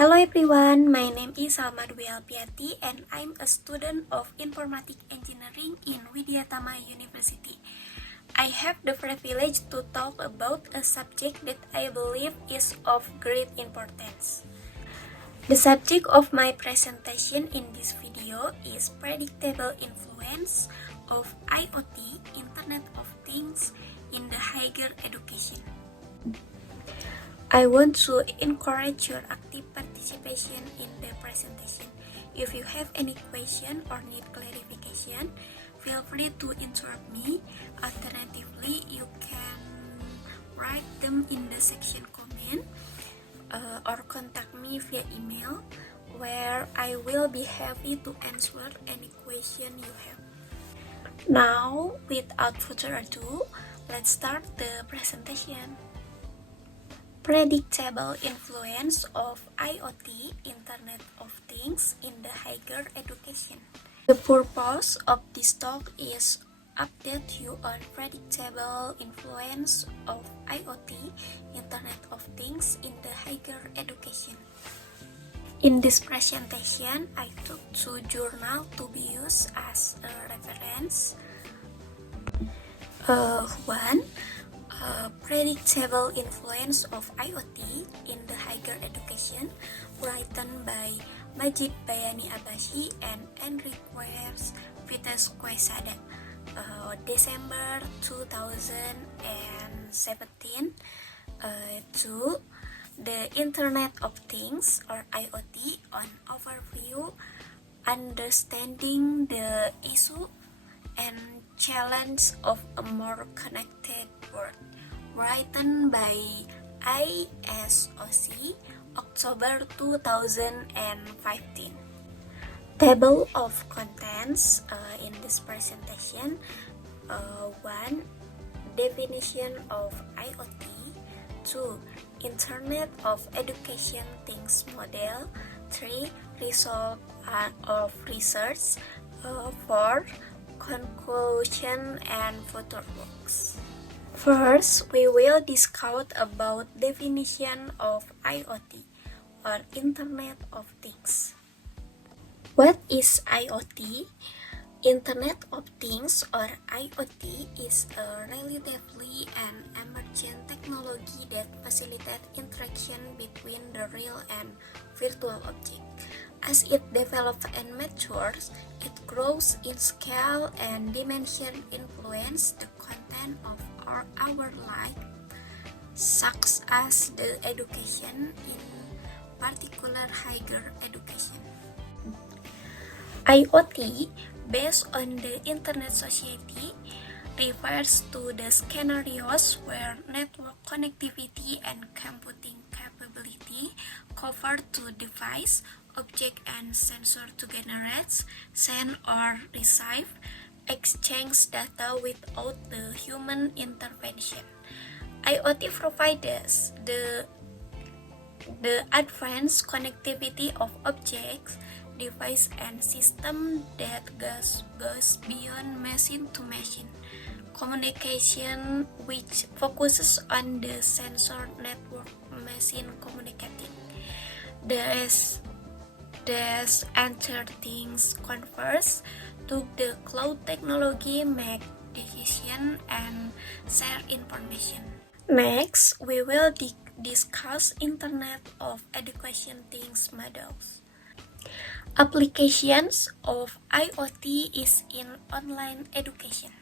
Hello everyone, my name is Salma Dwi Alpiati and I'm a student of Informatic Engineering in Widyatama University. I have the privilege to talk about a subject that I believe is of great importance. The subject of my presentation in this video is predictable influence of IoT, Internet of Things, in the higher education. I want to encourage your active participation in the presentation. If you have any question or need clarification, feel free to interrupt me. Alternatively, you can write them in the section comment or contact me via email, where I will be happy to answer any question you have. Now, without further ado, let's start the presentation. Predictable influence of IoT, Internet of Things, in the higher education. The purpose of this talk is update you on predictable influence of IoT, Internet of Things, in the higher education. In this presentation, I took two journals to be used as a reference. One, predictable influence of IoT in the higher education, written by Majid Bayani Abashi and Enriquez Vites Quesada, December 2017. Two, the Internet of Things or IoT on overview, understanding the issue and challenge of a more connected world, written by ISOC, October 2015. Table of contents in this presentation. 1. Definition of IoT. 2. Internet of Education Things model. 3. Result of research. 4. Conclusion and future works. First, we will discuss about definition of IoT or Internet of Things. What is IoT? Internet of Things or IoT is a relatively an emerging technology that facilitates interaction between the real and virtual objects. As it develops and matures, it grows in scale and dimension, influence the content of our life, such as the education, in particular higher education. IoT, based on the Internet Society, refers to the scenarios where network connectivity and computing capability cover to device, object and sensor to generate, send or receive, exchange data without the human intervention. IoT provides the advanced connectivity of objects, device and system that goes beyond machine to machine communication, which focuses on the sensor network machine communicating. These things converse to the cloud technology, make decisions and share information. Next, we will discuss Internet of Education Things models. Applications of IoT is in online education.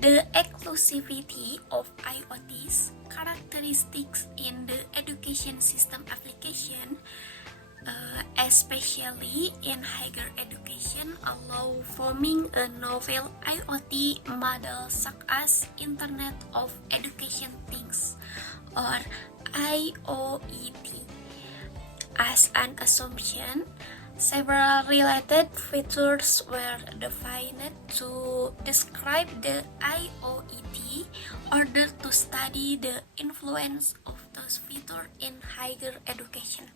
The exclusivity of IoT's characteristics in the education system application, especially in higher education, allow forming a novel IoT model such as Internet of Education Things or IoET. As an assumption, several related features were defined to describe the IoET order to study the influence of those features in higher education.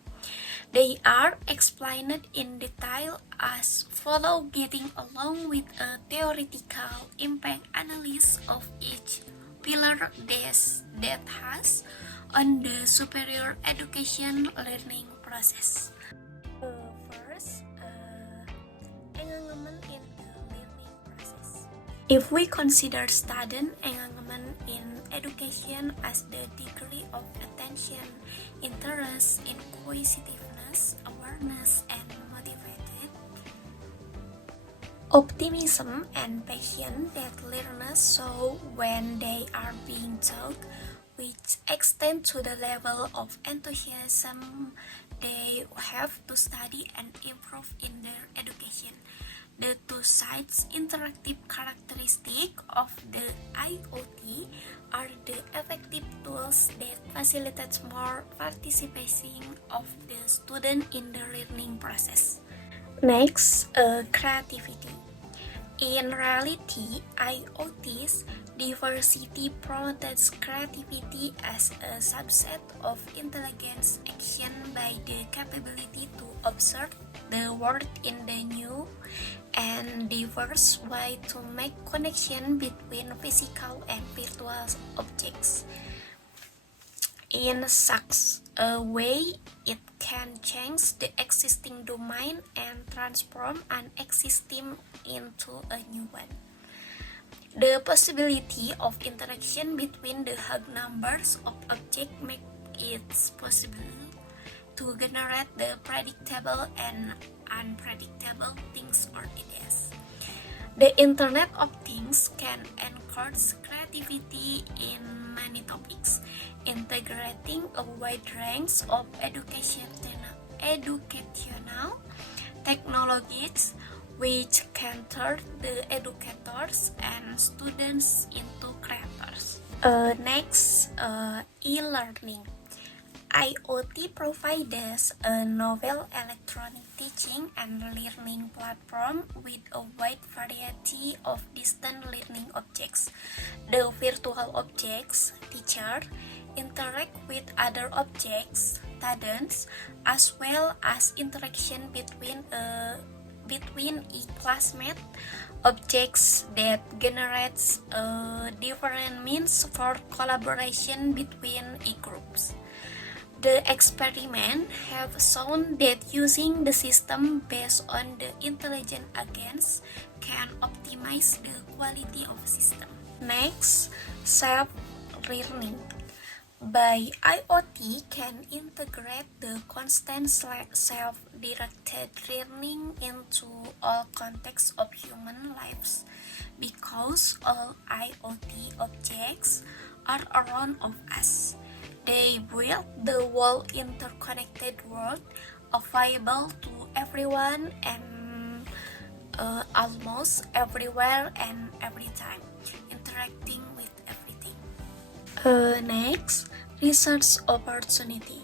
They are explained in detail as follows, getting along with a theoretical impact analysis of each pillar that has on the superior education learning process. First, engagement in the learning process. If we consider student engagement in education as the degree of attention, interest, inquisitiveness, awareness, and motivated optimism and passion that learners show when they are being taught, which extend to the level of enthusiasm they have to study and improve in their education. The two sides' interactive characteristic of the IoT are the effective tools that facilitate more participation of the student in the learning process. Next, creativity. In reality, IoT's diversity promotes creativity as a subset of intelligence action by the capability to observe the world in the new and diverse way to make connection between physical and virtual objects. In such a way, it can change the existing domain and transform an existing into a new one. The possibility of interaction between the high numbers of objects makes it possible to generate the predictable and unpredictable things or ideas. The Internet of Things can encourage creativity in many topics, integrating a wide range of educational technologies which can turn the educators and students into creators. Next, e-learning. IoT provides a novel electronic teaching and learning platform with a wide variety of distant learning objects. The virtual objects, teacher, interact with other objects, students, as well as interaction between e-classmate objects that generates different means for collaboration between e-groups. The experiment have shown that using the system based on the intelligent agents can optimize the quality of system. Next, self-learning. By IoT can integrate the constant self-directed learning into all contexts of human lives because all IoT objects are around of us. They build the whole interconnected world available to everyone and almost everywhere and every time, interacting with everything. Next, research opportunity.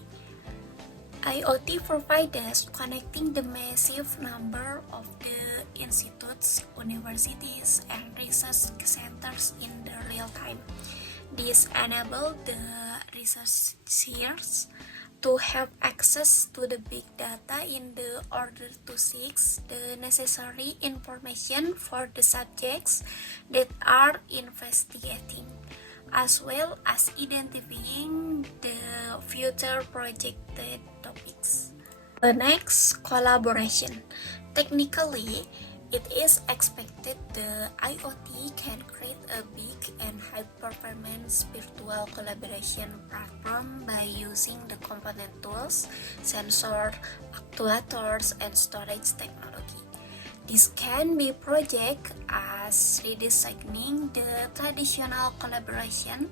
IoT provides connecting the massive number of the institutes, universities, and research centers in the real time. This enables the researchers to have access to the big data in the order to seek the necessary information for the subjects that are investigating, as well as identifying the future projected topics. The next, collaboration. Technically, it is expected the IoT can create a big and high-performance virtual collaboration platform by using the component tools, sensor, actuators, and storage technology. This can be project as redesigning the traditional collaboration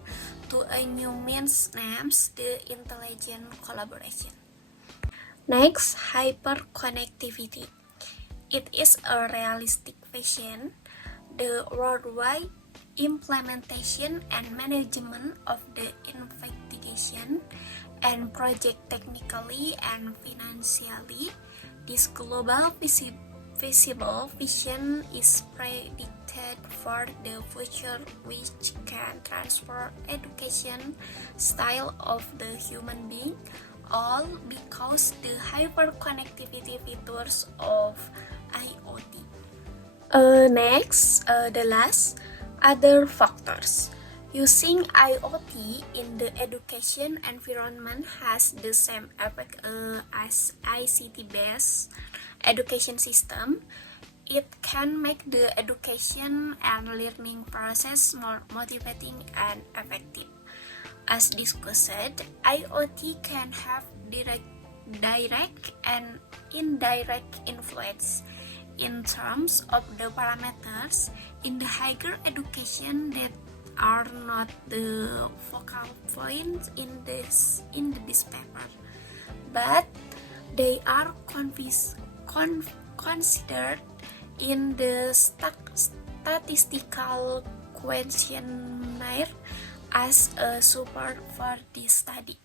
to a new means named the intelligent collaboration. Next, hyperconnectivity. It is a realistic vision, the worldwide implementation and management of the investigation and project technically and financially. This global visible vision is predicted for the future, which can transfer education style of the human being, all because the hyperconnectivity features of IoT. Next, the last, other factors. Using IoT in the education environment has the same effect as ICT-based education system. It can make the education and learning process more motivating and effective. As discussed, IoT can have direct and indirect influence in terms of the parameters in the higher education that are not the focal points in this paper, but they are considered in the statistical questionnaire as a support for this study.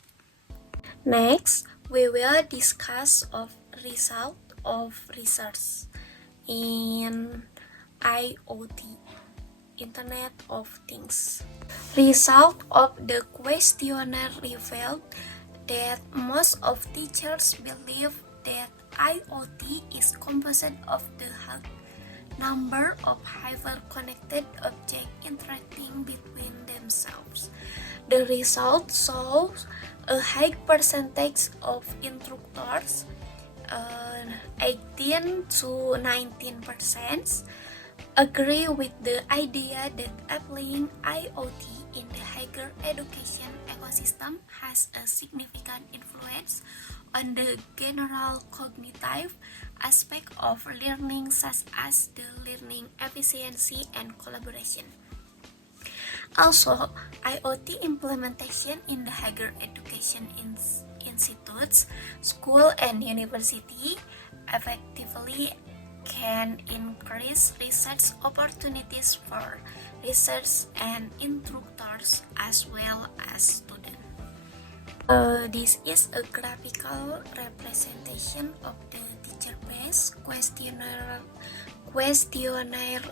Next, we will discuss of result of research in IoT, Internet of Things. Result of the questionnaire revealed that most of teachers believe that IoT is composed of the number of hyper-connected objects interacting between themselves. The result shows a high percentage of instructors, 18 to 19%, agree with the idea that applying IoT in the higher education ecosystem has a significant influence on the general cognitive aspect of learning, such as the learning efficiency and collaboration. Also, IoT implementation in the higher education institutes, school and university effectively can increase research opportunities for research and instructors as well as students. This is a graphical representation of the teacher-based questionnaire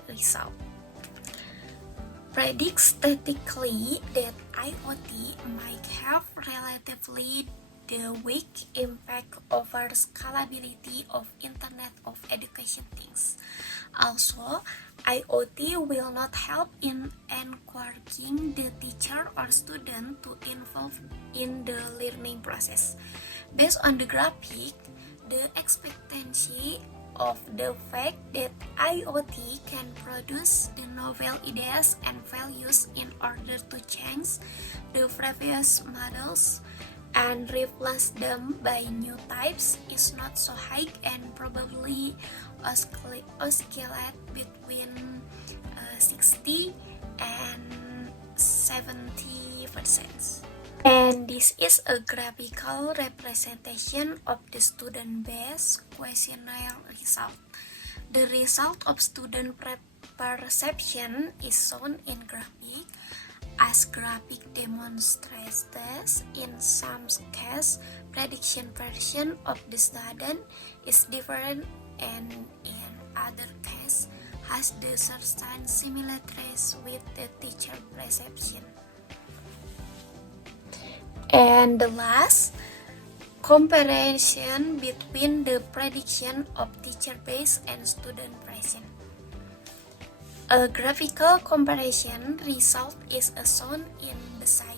result. Predicts statistically that IoT might have relatively the weak impact over scalability of Internet of Education things. Also, IoT will not help in encouraging the teacher or student to involve in the learning process. Based on the graphic, the expectancy of the fact that IoT can produce the novel ideas and values in order to change the previous models and replace them by new types is not so high and probably oscillate between 60 and 70%. And this is a graphical representation of the student-based questionnaire result. The result of student perception is shown in graphic. As graphic demonstrates, in some cases, prediction version of the student is different and in other cases has the certain similarities with the teacher perception. And the last, comparison between the prediction of teacher-based and student present. A graphical comparison result is shown in the slide.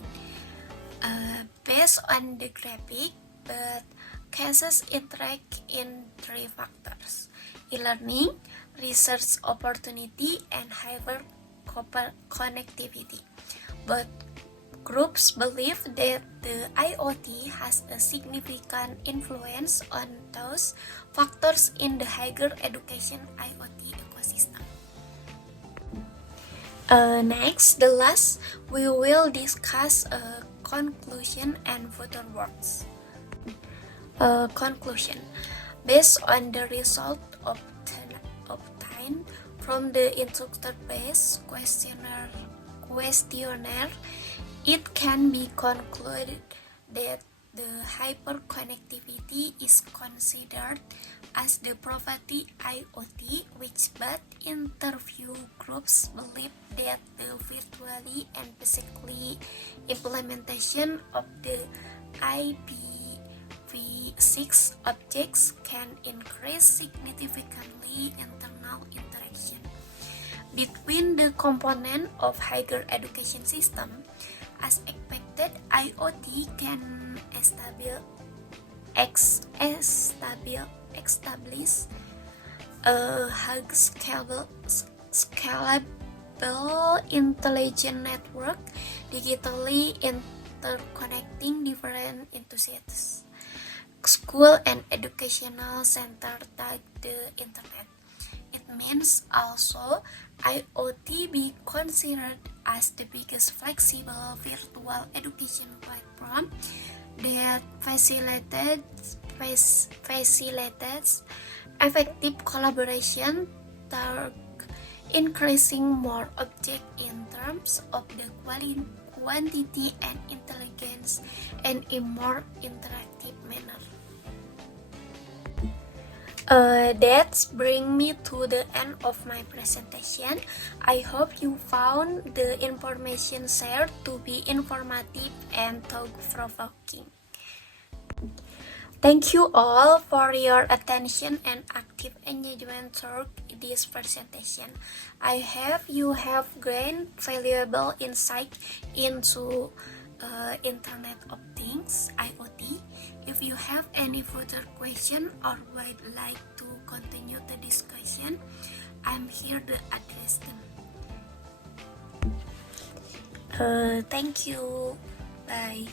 Based on the graphic, but cases interact in three factors: e-learning, research opportunity, and hyper connectivity. But groups believe that the IoT has a significant influence on those factors in the higher education IoT ecosystem. Next, the last, we will discuss a conclusion and further works. Conclusion. Based on the result obtained from the instructor-based questionnaire, it can be concluded that the hyperconnectivity is considered as the property IoT, which both interview groups believe that the virtually and physically implementation of the IPv6 objects can increase significantly internal interaction. between the component of higher education system. As expected, IoT can establish a high scalable intelligent network, digitally interconnecting different enthusiasts, school and educational centers like the internet. It means also IoT be considered as the biggest flexible virtual education platform that facilitates effective collaboration, through increasing more objects in terms of the quantity and intelligence in a more interactive manner. That's bring me to the end of my presentation. I hope you found the information shared to be informative and thought-provoking. Thank you all for your attention and active engagement through this presentation. I hope you have gained valuable insight into Internet of Things, IoT. If you have any further question or would like to continue the discussion, I'm here to address them. Thank you. Bye.